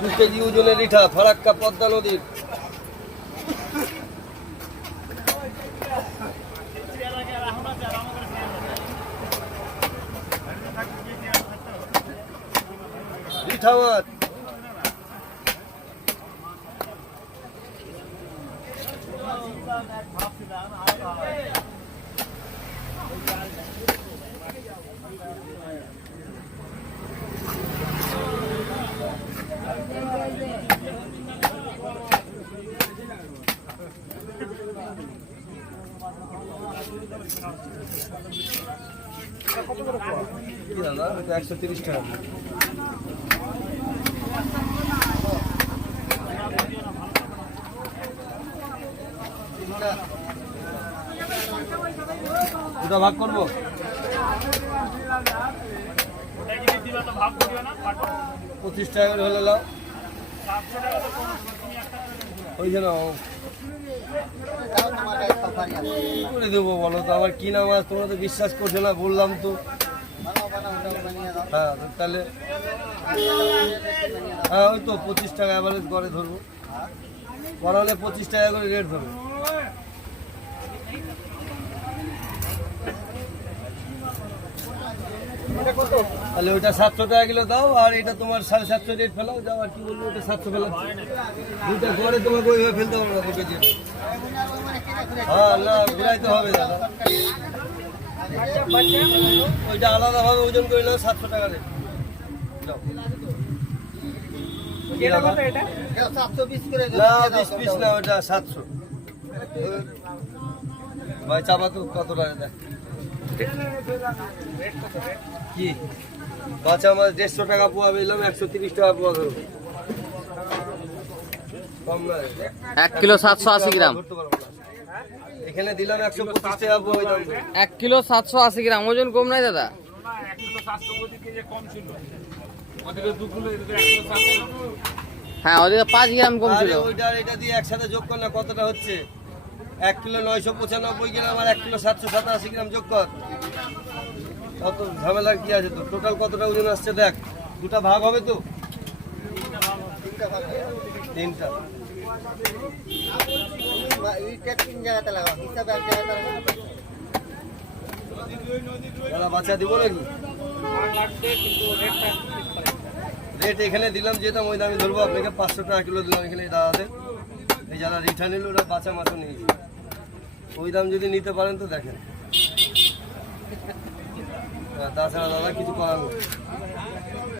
2 KG ওজনের রিঠা, ফারাক্কা পদ্মা নদীর। রিঠা মাছ কি দাদা? 130 টাকা। দুটা ভাগ করবো? 25 টাকা করে হলে লাও। ওই জন্য কি করে দেবো বলো তো? আবার কিনা মাছ, তোমরা তো বিশ্বাস করছো না, বললাম তো। হ্যাঁ তাহলে হ্যাঁ ওই তো 25 টাকা অ্যাভারেজ করে ধরবো, করালে 25 টাকা করে রেট ধরবো। তাহলে ওইটা 700 টাকা কিলো দাও, আর এটা তোমার 750 রেট ফেলাও। যাও, আর কি বলবো, ওটা 700 ফেলাচ্ছি। দুইটা করে তোমাকে ওইভাবে ফেলতে হবে না 2 কেজি। হ্যাঁ না, ঘুরাইতে হবে দাদা। ওইটা আলাদাভাবে ওজন করে নাও, 700 টাকা রেট। না 20 পিস না, ওটা 700। ভাই চাপা তো কত টাকা দেয় কি? বাচ্চা মাছ 150 টাকা পোয়া পেলাম, 130 টাকা পোয়া ধরবো। কম না, 1 কিলো 780 গ্রাম। এখানে দিলাম 125 টাকা পোয়া। 1 কিলো 780 গ্রাম, ওজন কম নাই দাদা? হ্যাঁ, ওদিকে 5 গ্রাম কম ছিল। ওইটা এটা দিয়ে একসাথে যোগ কর না, কতটা হচ্ছে? 1 কিলো 995 গ্রাম আর 1 কিলো 787 গ্রাম যোগ কর। কত ঝামেলার কি আছে? তো টোটাল কতটা ওজন আসছে দেখ। দুটা ভাগ হবে তো? 3টা। বাচ্চা দিব নাকি? রেট এখানে দিলাম যে দাম, ওই দামই ধরবো। আপনাকে 500 টাকা কিলো দিলাম এখানে দাদাদের। এই যারা রিটার্ন নিল ওরা বাচ্চা মাছও নিয়েছে। ওই দাম যদি নিতে পারেন তো দেখেন, তাছাড়া দাদা কিছু করার নেই।